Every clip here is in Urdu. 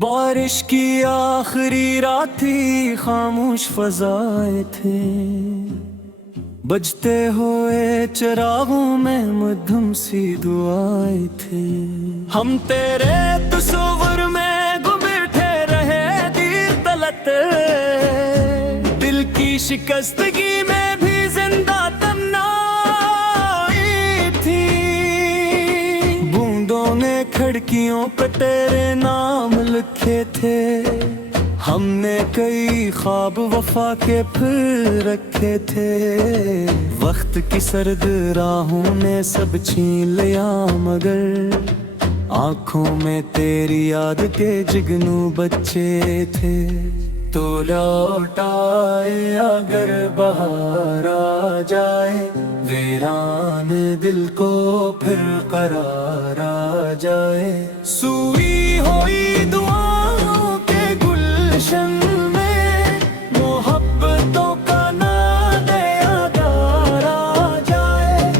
بارش کی آخری رات تھی، خاموش فضائیں تھے، بجتے ہوئے چراغوں میں مدھم سی دعائیں تھے۔ ہم تیرے تصور میں گم بیٹھے رہے دیر تلت، دل کی شکستگی میں بھی زندہ تنہائی تھی۔ بوندوں نے کھڑکیوں پہ تیرے نام لکھے تھے، ہم نے کئی خواب وفا کے پھر رکھے تھے۔ وقت کی سرد راہوں نے سب چھین لیا، مگر آنکھوں میں تیری یاد کے جگنو بچے تھے۔ تو لوٹ آئے اگر بہار آ جائے، ویران دل کو پھر قرار آ جائے۔ سوئی ہوئی دعاؤں کے گلشن میں محبتوں کا ناد یادگار آ جائے۔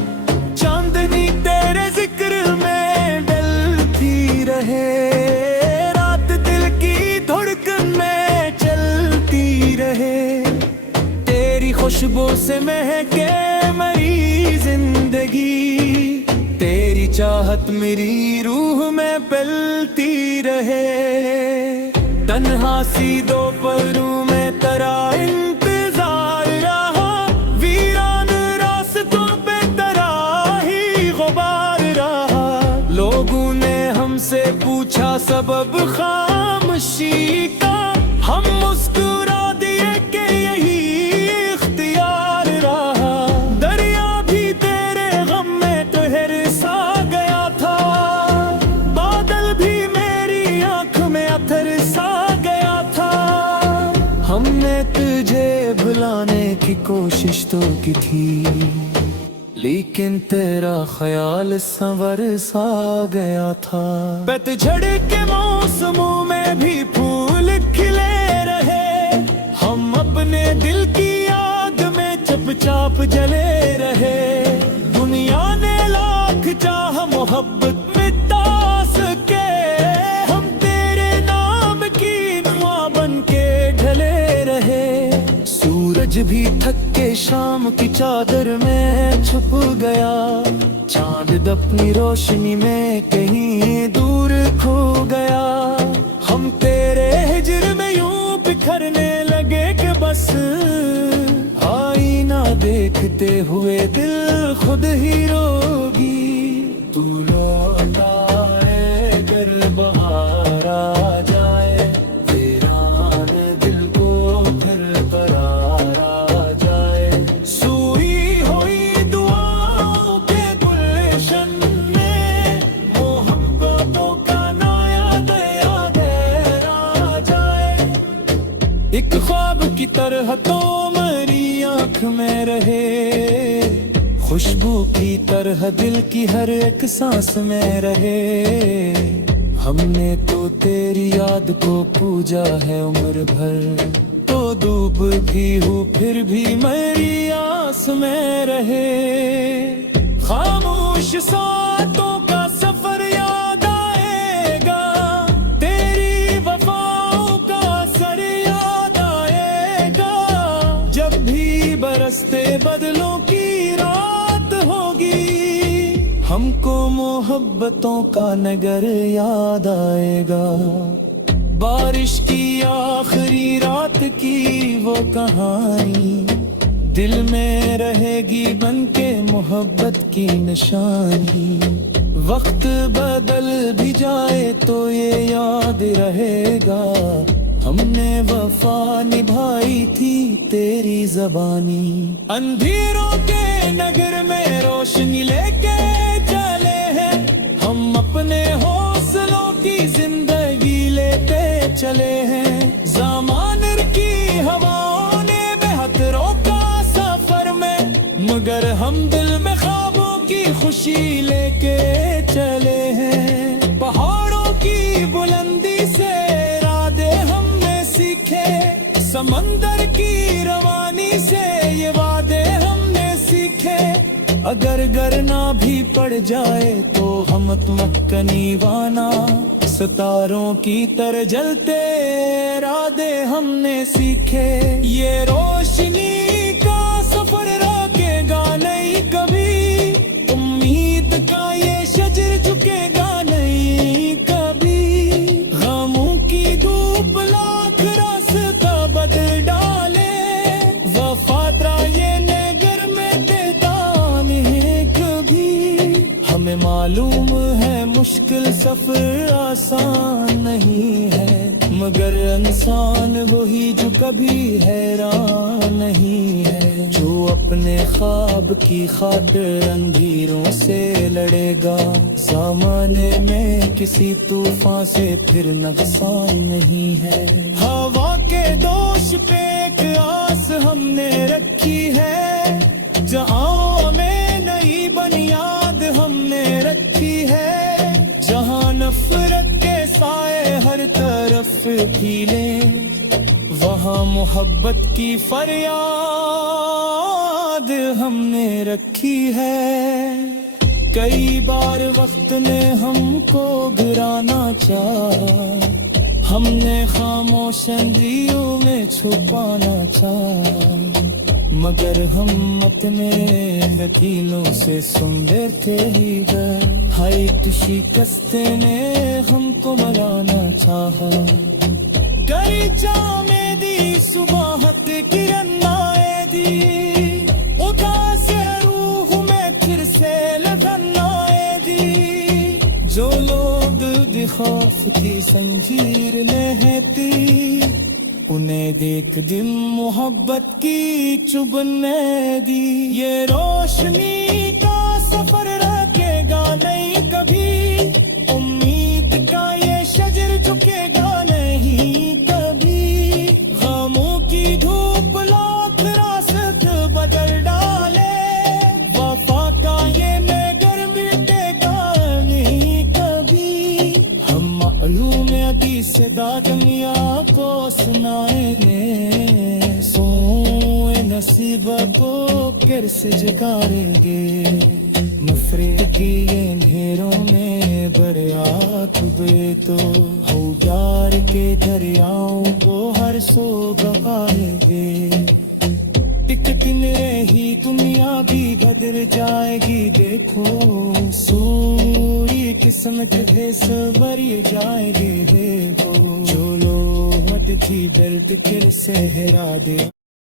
چاندنی تیرے ذکر میں ڈلتی رہے، رات دل کی دھڑکن میں چلتی رہے۔ تیری خوشبو سے مہکے میری زندگی، تیری چاہت میری روح میں پلتی رہے۔ تنہا سی دوپہروں میں تیرا انتظار رہا، ویران راستوں پہ تیرا ہی غبار رہا۔ لوگوں نے ہم سے پوچھا سبب خاموشی کا، ہم مسکرا دیے کہ یہی اختیار رہا۔ دریا بھی تیرے غم میں ٹھہر سا گیا تھا، بادل بھی میری آنکھ میں اتھر سا گیا تھا۔ ہم نے تجھے بھلانے کی کوشش تو کی تھی، لیکن تیرا خیال سنور سا گیا تھا۔ پتجھڑ کے موسموں میں بھی پھول کھلے رہے، ہم اپنے دل کی آگ میں چپ چاپ جلے رہے۔ دنیا نے لاکھ چاہ محبت مٹا سکے، ہم تیرے نام کی نوا بن کے ڈھلے رہے۔ سورج بھی تھک کے شام کی چادر میں چھپ گیا، چاند اپنی روشنی میں کہیں دور کھو گیا۔ ہم تیرے ہجر میں یوں بکھرنے لگے کہ بس آئینہ دیکھتے ہوئے دل خود ہی روگی۔ تو لوٹ آئے گر بہار آ جائے، ویران دل کو پھر قرار آ جائے۔ سوئی ہوئی دعاؤں کے گلشن میں محبتوں کا نایاب یادگار آ جائے۔ ایک خواب کی طرح تو میری آنکھ میں رہے، خوشبو کی طرح دل کی ہر ایک سانس میں رہے۔ ہم نے تو تیری یاد کو پوجا ہے عمر بھر، تو ڈوب بھی ہوں پھر بھی میری آس میں رہے۔ خاموش ساعتوں کا سفر یاد آئے گا، تیری وفاؤں کا اثر یاد آئے گا۔ جب بھی برستے بدلوں کی رات ہوگی، ہم کو محبتوں کا نگر یاد آئے گا۔ بارش کی آخری رات کی وہ کہانی، دل میں رہے گی بن کے محبت کی نشانی۔ وقت بدل بھی جائے تو یہ یاد رہے گا، ہم نے وفا نبھائی تھی تیری زبانی۔ اندھیروں کے نگر میں روشنی لے کے چلے ہیں، ہم اپنے حوصلوں کی زندگی لیتے چلے ہیں۔ زمانر کی ہواؤں نے بہت روکا سفر میں، مگر ہم دل میں خوابوں کی خوشی لے کے چلے ہیں۔ پہاڑوں کی بلندی سے ارادے ہم نے سیکھے، سمندر کی اگر گرنا بھی پڑ جائے تو ہم مکنی وانا، ستاروں کی طرح جلتے ارادے ہم نے سیکھے، یہ روشنی کا سفر روکے گا نہیں کبھی، امید کا یہ شجر جھکے گا نہیں کبھی، غموں کی دھوپ لاکھ راستہ بدل ڈالے، وفادار یہ نگر میں دیدان ہے کبھی، ہمیں معلوم ہے مشکل سفر آسان نہیں ہے، مگر انسان وہی جو کبھی حیران نہیں ہے، جو اپنے خواب کی خاطر اندھیروں سے لڑے گا، زمانے میں کسی طوفان سے پھر نقصان نہیں ہے، ہوا کے دوش پہ ایک آس ہم نے رکھی ہے، جہاں میں نئی بنیاد ہم نے رکھی ہے، جہاں نفرت کے سائے ہر طرف پھیلے، وہاں محبت کی فریاد ہم نے رکھی ہے، کئی بار وقت نے ہم کو گرانا چاہا، ہم نے خاموش اندھیروں میں چھپانا چاہا، مگر ہم اپنے وکیلوں سے سنتے ہی گئے، ہائی کسی کستے نے ہم کو مرانا چاہا، گری جامے دی صبحت کرن آئے دی، اداس روح میں پھر سے لگن آئے دی، جو لوگ دی خوف کی زنجیر لہتی، انہیں دیکھ دل محبت کی چبھنے دی، یہ روشنی کا سفر رکے گا نہیں کبھی، امید کا یہ شجر جھکے گا نہیں کبھی، غموں کی دھوپ لاکھ راست بدل ڈالے، وفا کا یہ نگر مٹے گا نہیں کبھی، ہم معلوم حدیث دنیا کو سنائے نے، سوئے نصیب کو کر سے جگاریں گے، نفرت کی اندھیروں میں دریا ڈوبے تو ہو پیار کے دریاؤں کو ہر سو بہائیں گے، ایک دن ہی دنیا بھی بدل جائے گی، دیکھو سوری قسمت ہے سبر جائے گے، جو لو ہٹ کی درد پھر سے ہرا دے۔